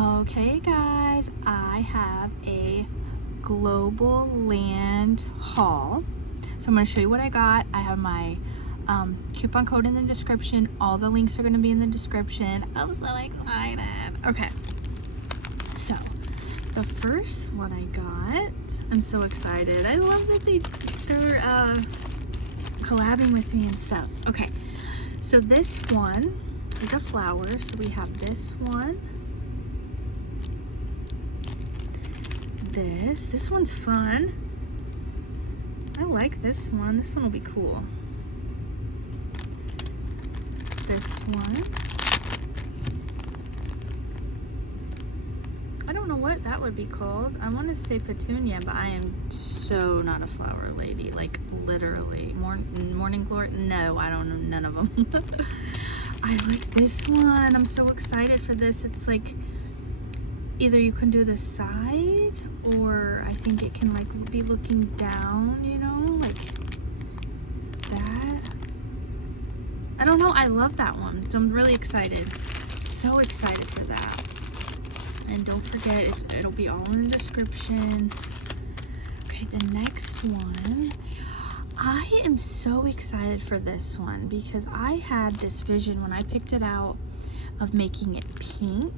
Okay guys, I have a Globleland haul. So I'm going to show you what I got. I have my coupon code in the description. All the links are going to be in the description. I'm so excited. Okay, so the first one I got, I'm so excited. I love that they're collabing with me and stuff. Okay, so this one is a flower. So we have this one. This one's fun. I like this one. This one will be cool. This one. I don't know what that would be called. I want to say petunia, but I am so not a flower lady. Like literally. Morning glory? No, I don't know none of them. I like this one. I'm so excited for this. It's like either you can do the side, or I think it can like be looking down, you know, like that. I don't know, I love that one, so I'm really excited. So excited for that. And don't forget, it'll be all in the description. Okay, the next one. I am so excited for this one because I had this vision when I picked it out of making it pink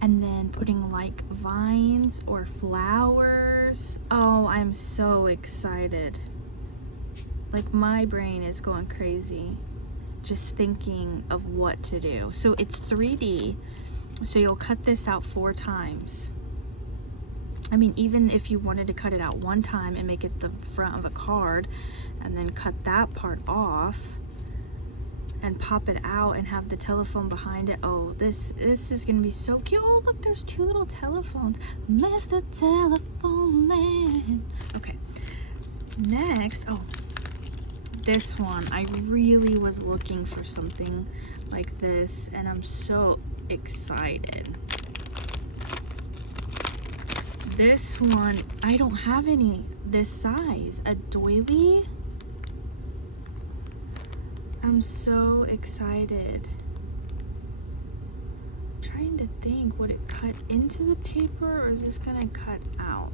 and then putting like vines or flowers. Oh, I'm so excited. Like my brain is going crazy just thinking of what to do. So it's 3D, so you'll cut this out 4 times. I mean, even if you wanted to cut it out one time and make it the front of a card and then cut that part off and pop it out and have the telephone behind it. Oh, this is gonna be so cute. Oh, look, there's 2 little telephones. Mr. Telephone Man. Okay, next, oh, this one. I really was looking for something like this, and I'm so excited. This one, I don't have any this size. A doily. I'm so excited. I'm trying to think, would it cut into the paper or is this gonna cut out?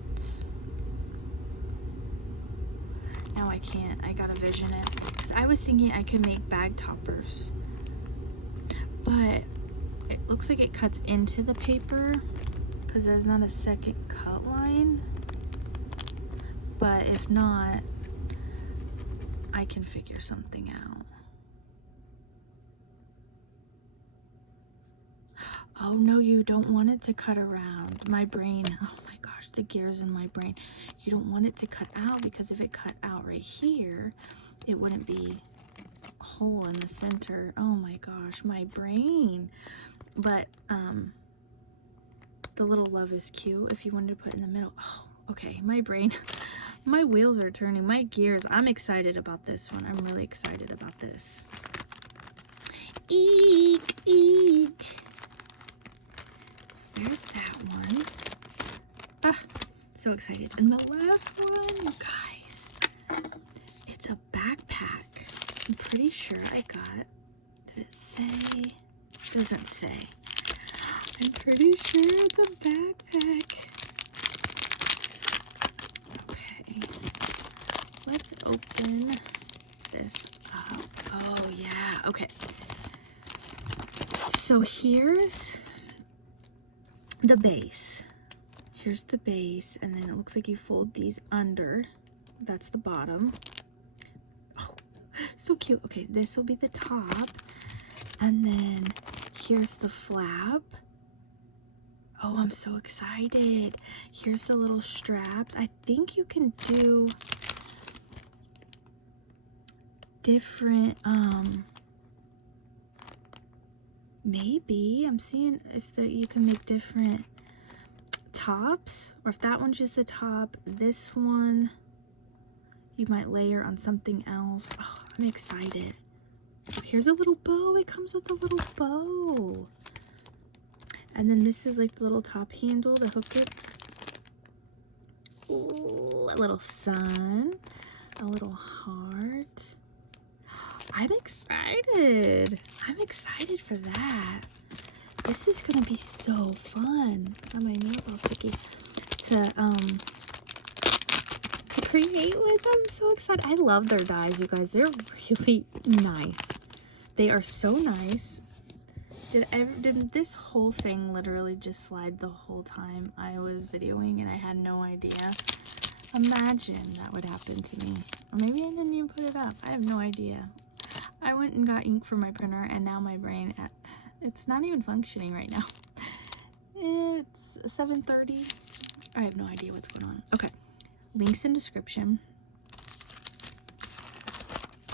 No, I can't. I gotta vision it. Because I was thinking I could make bag toppers. But it looks like it cuts into the paper because there's not a second cut line. But if not, I can figure something out. Oh no, you don't want it to cut around. My brain, oh my gosh, the gears in my brain. You don't want it to cut out because if it cut out right here, it wouldn't be a hole in the center. Oh my gosh, my brain. But the little love is cute if you wanted to put in the middle. Oh, okay, my brain, my wheels are turning, my gears. I'm excited about this one. I'm really excited about this. Eek, eek. There's that one. Ah, so excited. And the last one, you guys, it's a backpack. I'm pretty sure I got, did it say? It doesn't say. I'm pretty sure it's a backpack. Okay, let's open this up. Oh yeah, okay. So here's the base. Here's the base, and then it looks like you fold these under. That's the bottom. Oh, so cute. Okay, this will be the top, and then here's the flap. Oh, I'm so excited. Here's the little straps. I think you can do different, maybe I'm seeing if you can make different tops, or if that one's just a top, this one you might layer on something else. Oh, I'm excited. Oh, here's a little bow. It comes with a little bow, and then this is like the little top handle to hook it. Ooh, a little sun, a little heart. I'm excited. I'm excited for that. This is gonna be so fun. Oh, my nails all sticky to create with. I'm so excited. I love their dies, you guys. They're really nice. They are so nice. Did this whole thing literally just slide the whole time I was videoing and I had no idea? Imagine that would happen to me. Or maybe I didn't even put it up. I have no idea. I went and got ink for my printer and now my brain, it's not even functioning right now. It's 7:30. I have no idea what's going on. Okay, links in description.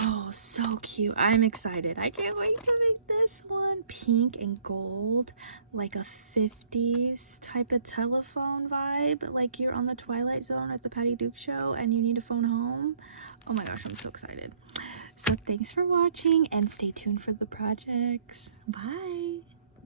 Oh, so cute. I'm excited. I can't wait to make this one. Pink and gold, like a 50s type of telephone vibe, like you're on the Twilight Zone at the Patty Duke show and you need a phone home. Oh my gosh, I'm so excited. So thanks for watching and stay tuned for the projects. Bye.